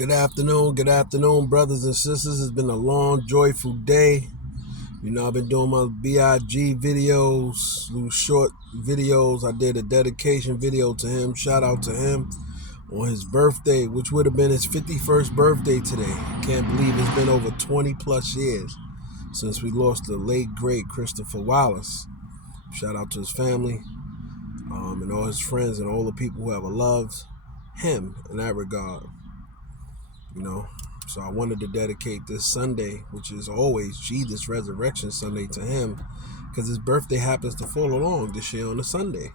Good afternoon, brothers and sisters. It's been a long, joyful day. I've been doing my BIG videos, little short videos. I did a dedication video to him. Shout out to him on his birthday, which would have been his 51st birthday today. Can't believe it's been over 20 plus years since we lost the late, great Christopher Wallace. Shout out to his family and all his friends and all the people who have loved him in that regard. So I wanted to dedicate this Sunday, which is always Jesus Resurrection Sunday, to him, because his birthday happens to fall along this year on a Sunday.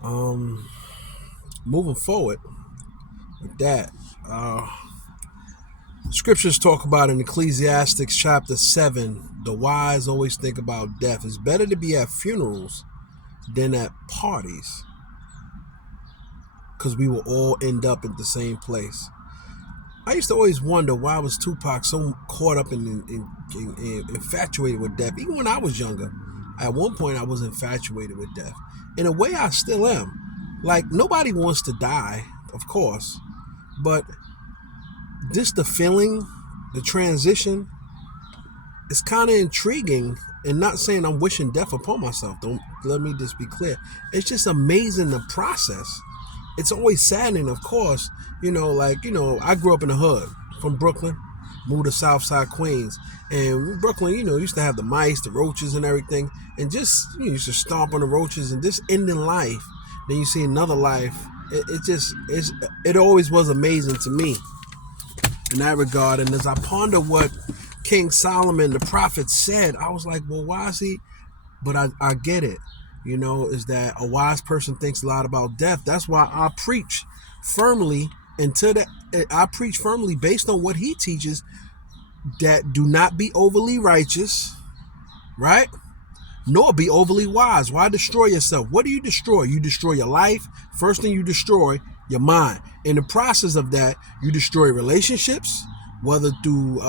Moving forward with that, scriptures talk about in Ecclesiastes chapter 7, the wise always think about death. It's better to be at funerals than at parties, because we will all end up at the same place. I used to always wonder why was Tupac so caught up and infatuated with death. Even when I was younger, at one point I was infatuated with death. In a way, I still am. Like, nobody wants to die, of course, but just the feeling, the transition, it's kind of intriguing. And not saying I'm wishing death upon myself. Don't let me just be clear. It's just amazing, the process. It's always saddening, of course. I grew up in the hood from Brooklyn, moved to Southside Queens. And Brooklyn, used to have the mice, the roaches and everything. And just, you used to stomp on the roaches and just ending life. Then you see another life. It always was amazing to me in that regard. And as I ponder what King Solomon, the prophet, said, I was like, well, why is he? But I get it. Is that a wise person thinks a lot about death. That's why I preach firmly based on what he teaches, that do not be overly righteous, right? Nor be overly wise. Why destroy yourself? What do you destroy? You destroy your life. First thing you destroy, your mind. In the process of that, you destroy relationships, whether through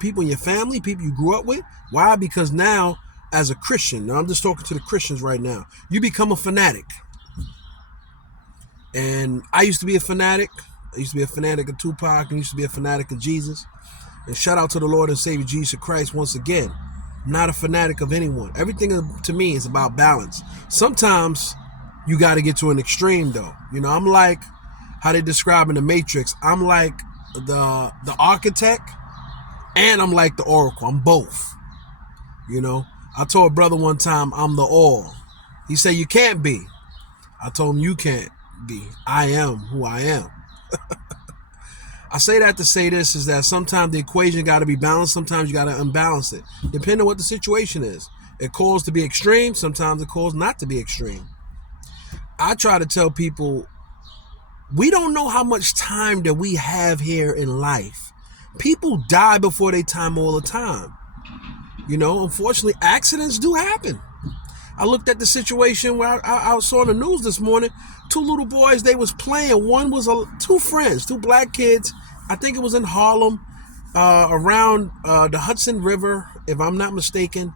people in your family, people you grew up with. Why? Because now, as a Christian, now I'm just talking to the Christians right now, you become a fanatic. And I used to be a fanatic. I used to be a fanatic of Tupac. I used to be a fanatic of Jesus. And shout out to the Lord and Savior Jesus Christ once again. I'm not a fanatic of anyone. Everything to me is about balance. Sometimes you got to get to an extreme, though. I'm like how they describe in the Matrix. I'm like the architect, and I'm like the oracle. I'm both. I told a brother one time, I'm the all. He said, you can't be. I told him, you can't be. I am who I am. I say that to say this, is that sometimes the equation got to be balanced. Sometimes you got to unbalance it, depending on what the situation is. It calls to be extreme. Sometimes it calls not to be extreme. I try to tell people, we don't know how much time that we have here in life. People die before their time all the time. Unfortunately, accidents do happen. I looked at the situation where I saw on the news this morning, two little boys, they was playing. One was two friends, two black kids. I think it was in Harlem, around the Hudson River, if I'm not mistaken.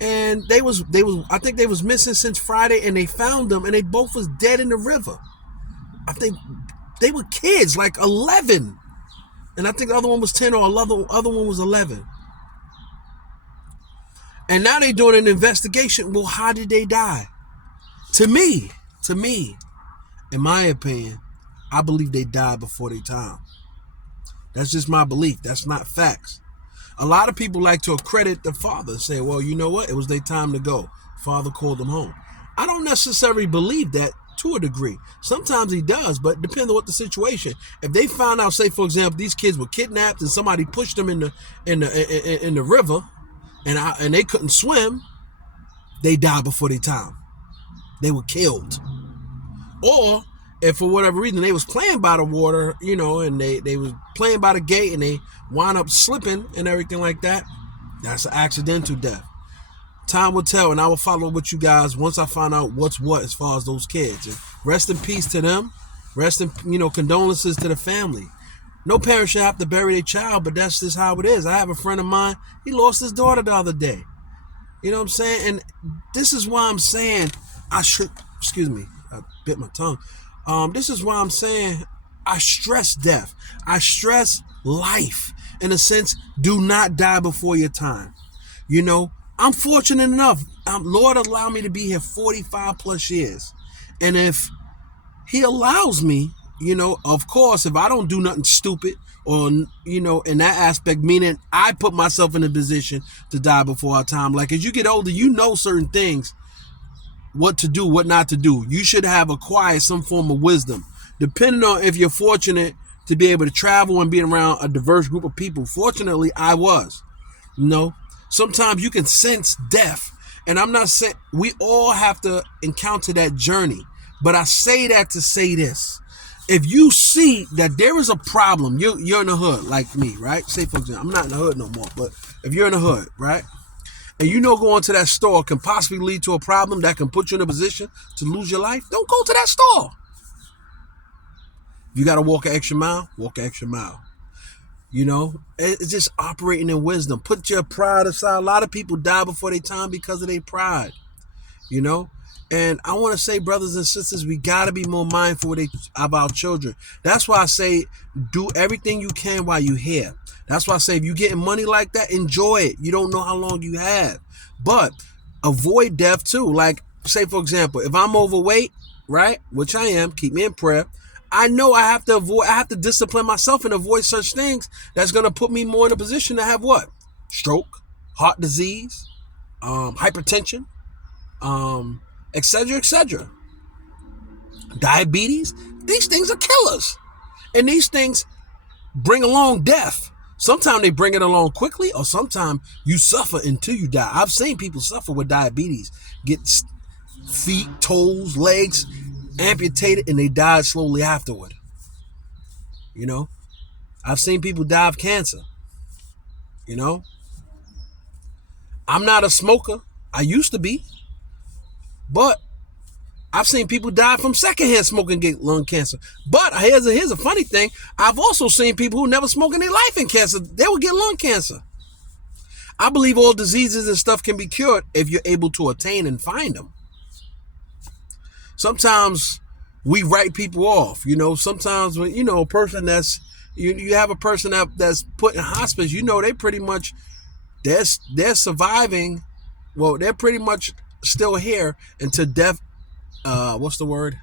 And I think they was missing since Friday, and they found them, and they both was dead in the river. I think they were kids, like 11. And I think the other one was 10, or the other one was 11. And now they're doing an investigation. Well, how did they die? To me, in my opinion, I believe they died before their time. That's just my belief. That's not facts. A lot of people like to accredit the father and say, well, you know what? It was their time to go. Father called them home. I don't necessarily believe that to a degree. Sometimes he does, but it depends on what the situation. If they found out, say, for example, these kids were kidnapped and somebody pushed them in the river, and they couldn't swim, they died before their time. They were killed. Or if for whatever reason they was playing by the water, and they was playing by the gate and they wound up slipping and everything like that, that's an accidental death. Time will tell, and I will follow with you guys once I find out what's what as far as those kids. And rest in peace to them. Rest in, condolences to the family. No parent should have to bury their child, but that's just how it is. I have a friend of mine, he lost his daughter the other day. You know what I'm saying? And this is why I'm saying I bit my tongue. This is why I'm saying I stress death. I stress life. In a sense, do not die before your time. You know, I'm fortunate enough. Lord allowed me to be here 45 plus years. And if he allows me, you know, of course, if I don't do nothing stupid or, you know, in that aspect, meaning I put myself in a position to die before our time. Like as you get older, you know certain things, what to do, what not to do. You should have acquired some form of wisdom, depending on if you're fortunate to be able to travel and be around a diverse group of people. Fortunately, I was. You know, sometimes you can sense death. And I'm not saying we all have to encounter that journey. But I say that to say this. If you see that there is a problem, you're in the hood like me, right? Say, for example, I'm not in the hood no more. But if you're in the hood, right? And you know going to that store can possibly lead to a problem that can put you in a position to lose your life, don't go to that store. You got to walk an extra mile, walk an extra mile. You know, it's just operating in wisdom. Put your pride aside. A lot of people die before their time because of their pride, you know. And I want to say, brothers and sisters, we got to be more mindful of our children. That's why I say do everything you can while you're here. That's why I say if you're getting money like that, enjoy it. You don't know how long you have. But avoid death too. Like, say, for example, if I'm overweight, right, which I am, keep me in prayer. I know I have to discipline myself and avoid such things that's going to put me more in a position to have what? Stroke, heart disease, hypertension, etc., etc. Diabetes. These things are killers. And these things bring along death. Sometimes they bring it along quickly, or sometimes you suffer until you die. I've seen people suffer with diabetes, get feet, toes, legs amputated, and they died slowly afterward. You know, I've seen people die of cancer. You know, I'm not a smoker. I used to be, but I've seen people die from secondhand smoking and get lung cancer. But here's a funny thing. I've also seen people who never smoked in their life in cancer. They will get lung cancer. I believe all diseases and stuff can be cured if you're able to attain and find them. Sometimes we write people off. You know, sometimes when, you know, a person that's, you have a person that's put in hospice, you know, they pretty much, they're surviving. Well, they're pretty much still here until death. What's the word?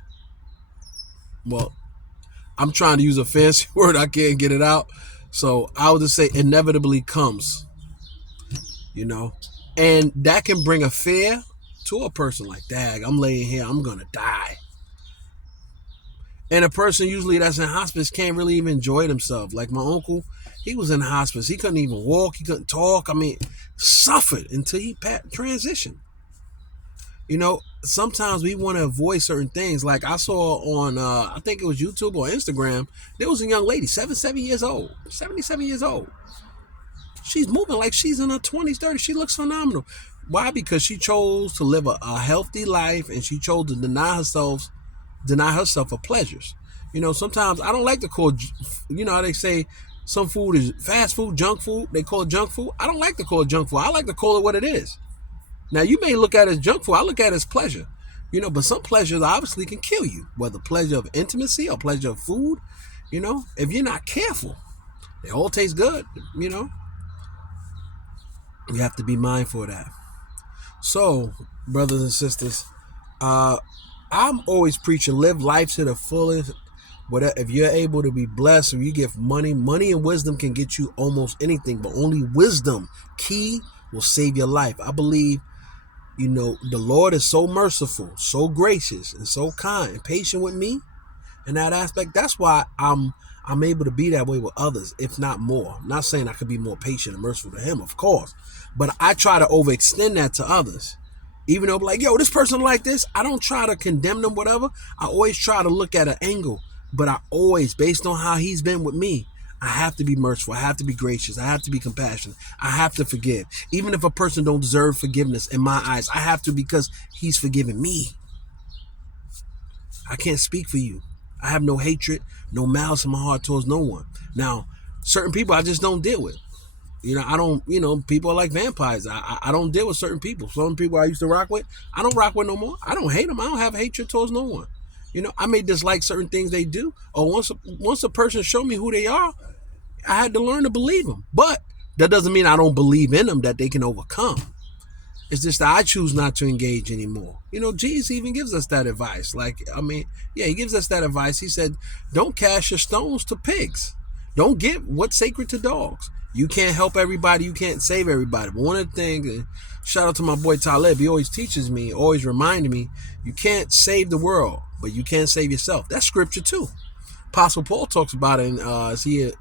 Well, I'm trying to use a fancy word. I can't get it out. So I would just say inevitably comes, you know, and that can bring a fear to a person like, dag, I'm laying here, I'm going to die. And a person usually that's in hospice can't really even enjoy themselves. Like my uncle, he was in hospice. He couldn't even walk. He couldn't talk. I mean, suffered until he transitioned. You know, sometimes we want to avoid certain things. Like I saw on, I think it was YouTube or Instagram, there was a young lady, 77 years old. She's moving like she's in her 20s, 30s. She looks phenomenal. Why? Because she chose to live a healthy life, and she chose to deny herself of pleasures. You know, sometimes I don't like to call, you know how they say some food is fast food, junk food. They call it junk food. I don't like to call it junk food. I like to call it what it is. Now, you may look at it as junk food. I look at it as pleasure. You know, but some pleasures obviously can kill you, whether pleasure of intimacy or pleasure of food. You know, if you're not careful, they all taste good, you know. You have to be mindful of that. So, brothers and sisters, I'm always preaching, live life to the fullest. Whatever, if you're able to be blessed, or you get money and wisdom can get you almost anything, but only wisdom, key, will save your life. I believe, you know, the Lord is so merciful, so gracious, and so kind and patient with me in that aspect. That's why I'm able to be that way with others, if not more. I'm not saying I could be more patient and merciful to him, of course, but I try to overextend that to others. Even though, like, yo, this person like this, I don't try to condemn them, whatever. I always try to look at an angle, but I always, based on how he's been with me, I have to be merciful. I have to be gracious. I have to be compassionate. I have to forgive. Even if a person don't deserve forgiveness in my eyes, I have to, because he's forgiven me. I can't speak for you. I have no hatred, no malice in my heart towards no one. Now, certain people I just don't deal with. You know, I don't, you know, people are like vampires. I don't deal with certain people. Some people I used to rock with, I don't rock with no more. I don't hate them. I don't have hatred towards no one. You know, I may dislike certain things they do, or once a person showed me who they are, I had to learn to believe them. But that doesn't mean I don't believe in them that they can overcome. It's just that I choose not to engage anymore. You know, Jesus even gives us that advice. He gives us that advice. He said, don't cast your stones to pigs. Don't give what's sacred to dogs. You can't help everybody. You can't save everybody. But one of the things, and shout out to my boy Talib, he always teaches me, always reminded me, you can't save the world, but you can save yourself. That's scripture too. Apostle Paul talks about it as he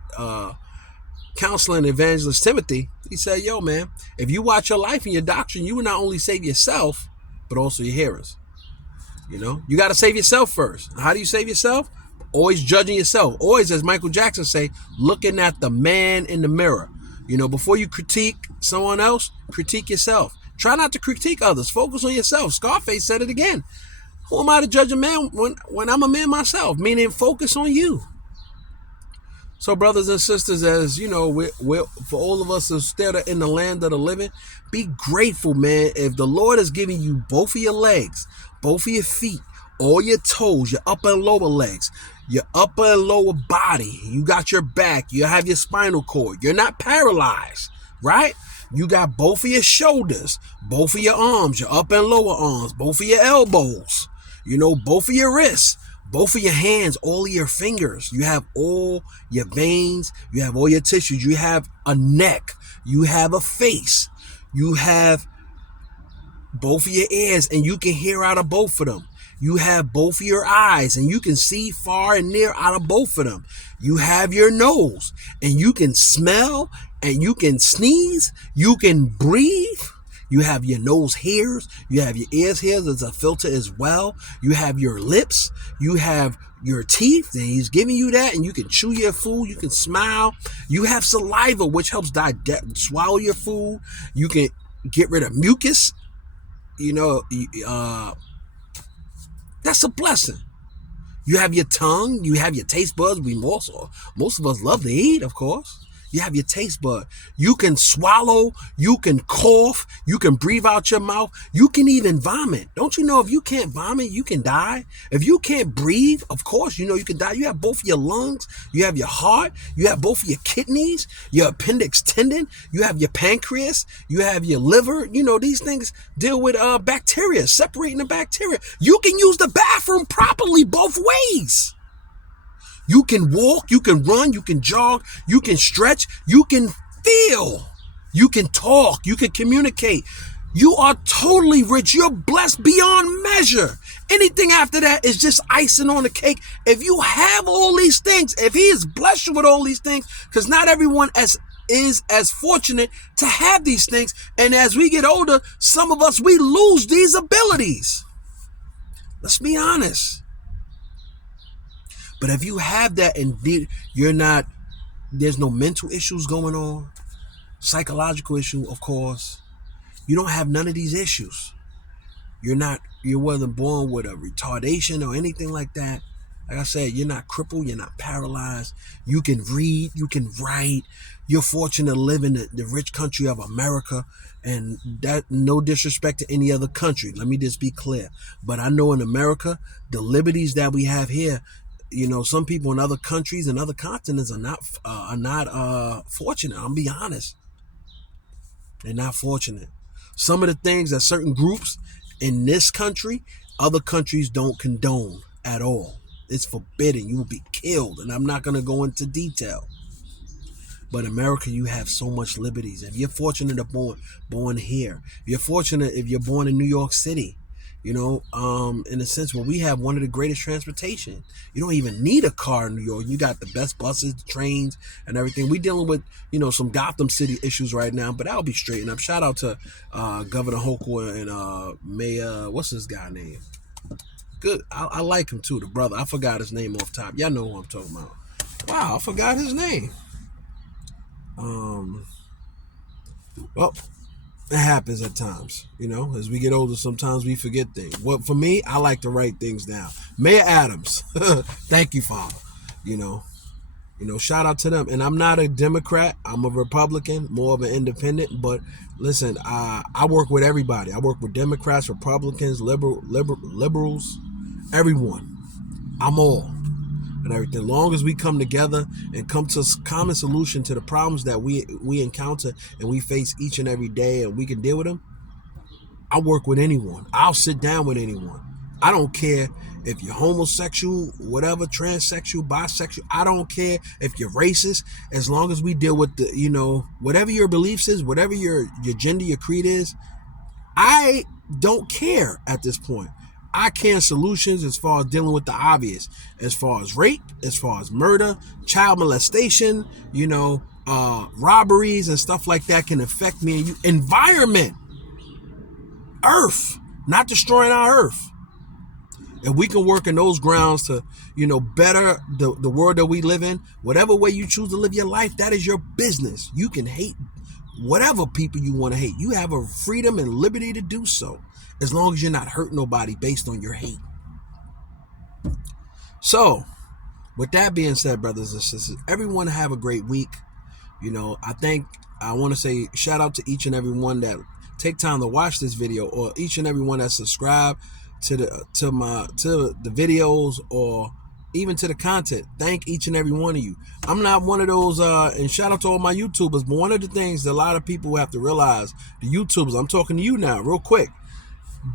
counseling evangelist Timothy. He said, yo, man, if you watch your life and your doctrine, you will not only save yourself, but also your hearers. You know, you got to save yourself first. How do you save yourself? Always judging yourself. Always, as Michael Jackson say, looking at the man in the mirror. You know, before you critique someone else, critique yourself. Try not to critique others. Focus on yourself. Scarface said it again. Who am I to judge a man when I'm a man myself? Meaning focus on you. So brothers and sisters, as you know, we're for all of us instead of in the land of the living, be grateful, man. If the Lord is giving you both of your legs, both of your feet, all your toes, your upper and lower legs, your upper and lower body, you got your back, you have your spinal cord, you're not paralyzed, right? You got both of your shoulders, both of your arms, your upper and lower arms, both of your elbows, you know, both of your wrists, both of your hands, all of your fingers. You have all your veins, you have all your tissues, you have a neck, you have a face, you have both of your ears, and you can hear out of both of them. You have both of your eyes, and you can see far and near out of both of them. You have your nose, and you can smell, and you can sneeze, you can breathe. You have your nose hairs, you have your ears hairs as a filter as well. You have your lips, you have your teeth, and he's giving you that, and you can chew your food, you can smile. You have saliva, which helps swallow your food. You can get rid of mucus. You know, that's a blessing. You have your tongue, you have your taste buds. Most of us love to eat, of course. You have your taste bud. You can swallow, you can cough, you can breathe out your mouth, you can even vomit. Don't you know if you can't vomit, you can die? If you can't breathe, of course, you know you can die. You have both your lungs, you have your heart, you have both your kidneys, your appendix tendon, you have your pancreas, you have your liver. You know, these things deal with bacteria, separating the bacteria. You can use the bathroom properly both ways. You can walk, you can run, you can jog, you can stretch, you can feel, you can talk, you can communicate. You are totally rich. You're blessed beyond measure. Anything after that is just icing on the cake. If you have all these things, if he has blessed you with all these things, because not everyone is as fortunate to have these things. And as we get older, some of us, we lose these abilities. Let's be honest. But if you have that and there's no mental issues going on, psychological issue, of course, you don't have none of these issues. You wasn't born with a retardation or anything like that. Like I said, you're not crippled, you're not paralyzed. You can read, you can write. You're fortunate to live in the rich country of America, and that no disrespect to any other country. Let me just be clear. But I know in America, the liberties that we have here, you know, some people in other countries and other continents are not fortunate. I'll be honest. They're not fortunate. Some of the things that certain groups in this country, other countries don't condone at all. It's forbidden. You will be killed. And I'm not going to go into detail. But America, you have so much liberties. If you're fortunate to born here, you're fortunate if you're born in New York City. You know, in a sense where we have one of the greatest transportation. You don't even need a car in New York. You got the best buses, trains, and everything. We dealing with, you know, some Gotham City issues right now, but that'll be straightened up. Shout out to Governor Hochul and Mayor, what's his guy name? Good. I like him too, the brother. I forgot his name off top. Y'all know who I'm talking about. Wow, I forgot his name. Well, it happens at times, you know. As we get older, sometimes we forget things. Well, for me, I like to write things down. Mayor Adams, thank you, Father. You know, shout out to them. And I'm not a Democrat. I'm a Republican, more of an independent. But listen, I work with everybody. I work with Democrats, Republicans, liberals, everyone. I'm all and everything. As long as we come together and come to a common solution to the problems that we encounter and we face each and every day, and we can deal with them, I'll work with anyone. I'll sit down with anyone. I don't care if you're homosexual, whatever, transsexual, bisexual. I don't care if you're racist. As long as we deal with the, whatever your beliefs is, whatever your gender, your creed is, I don't care at this point. I care solutions as far as dealing with the obvious, as far as rape, as far as murder, child molestation, robberies and stuff like that can affect me and you. Environment, earth, not destroying our earth. And we can work in those grounds to, better the world that we live in. Whatever way you choose to live your life, that is your business. You can hate whatever people you want to hate. You have a freedom and liberty to do so, as long as you're not hurting nobody based on your hate. So, with that being said, brothers and sisters, everyone have a great week. I want to say shout out to each and every one that take time to watch this video, or each and every one that subscribe to the videos, or even to the content. Thank each and every one of you. I'm not one of those, and shout out to all my YouTubers, but one of the things that a lot of people have to realize, the YouTubers, I'm talking to you now real quick,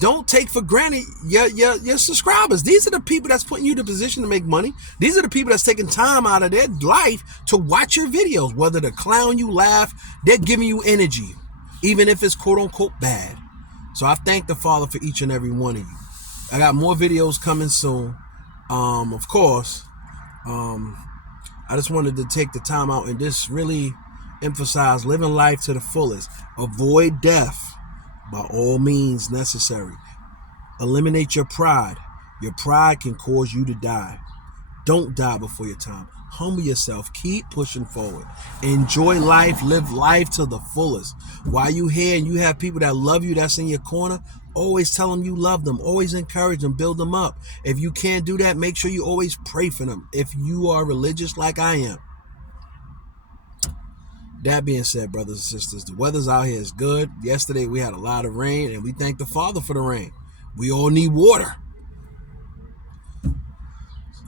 don't take for granted your subscribers. These are the people that's putting you in a position to make money. These are the people that's taking time out of their life to watch your videos, whether to clown you, laugh, they're giving you energy, even if it's quote unquote bad. So I thank the Father for each and every one of you. I got more videos coming soon. Of course, I just wanted to take the time out and just really emphasize living life to the fullest. Avoid death by all means necessary. Eliminate your pride. Your pride can cause you to die. Don't die before your time. Humble yourself. Keep pushing forward. Enjoy life. Live life to the fullest. While you here and you have people that love you, that's in your corner, always tell them you love them. Always encourage them. Build them up. If you can't do that, make sure you always pray for them. If you are religious like I am. That being said, brothers and sisters, the weather's out here is good. Yesterday we had a lot of rain, and we thank the Father for the rain. We all need water.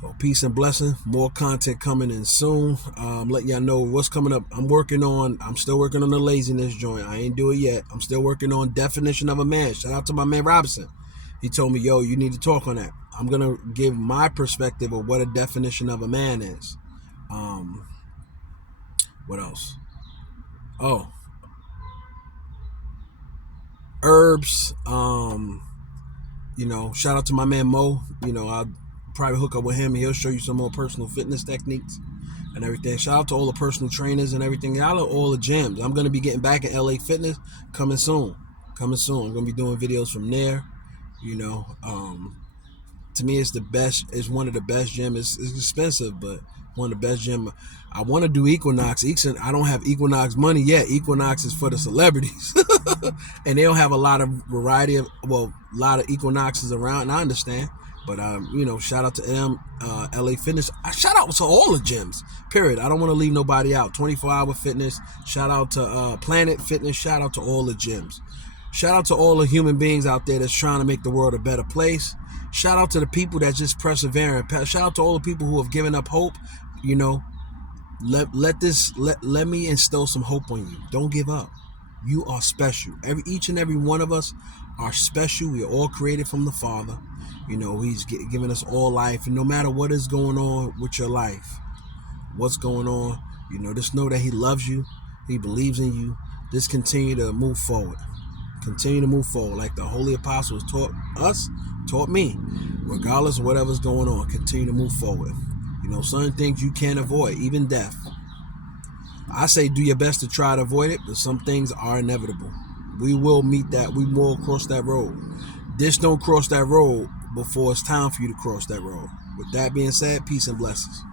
So peace and blessing. More content coming in soon. Let y'all know what's coming up. I'm still working on the laziness joint. I ain't do it yet. I'm still working on definition of a man. Shout out to my man Robinson. He told me, yo, you need to talk on that. I'm going to give my perspective of what a definition of a man is. What else? Oh, herbs. Shout out to my man Mo. I'll probably hook up with him. He'll show you some more personal fitness techniques and everything. Shout out to all the personal trainers and everything. Y'all are all the gyms. I'm gonna be getting back in LA Fitness coming soon. I'm gonna be doing videos from there. To me, it's the best. It's one of the best gyms. It's expensive, but one of the best gym. I want to do Equinox. I don't have Equinox money yet. Equinox is for the celebrities, and they don't have a lot of variety of a lot of Equinoxes around. And I understand, but shout out to them, LA Fitness. I shout out to all the gyms. Period. I don't want to leave nobody out. 24-hour fitness. Shout out to Planet Fitness. Shout out to all the gyms. Shout out to all the human beings out there that's trying to make the world a better place. Shout out to the people that just persevere. Shout out to all the people who have given up hope. Let me instill some hope on you. Don't give up. You are special. Each and every one of us are special. We are all created from the Father. He's giving us all life, and no matter what is going on with your life, what's going on, just know that He loves you. He believes in you. Just continue to move forward. Continue to move forward like the Holy Apostles taught me. Regardless of whatever's going on, continue to move forward. Certain things you can't avoid, even death. I say do your best to try to avoid it, but some things are inevitable. We will meet that. We will cross that road. Just don't cross that road before it's time for you to cross that road. With that being said, peace and blessings.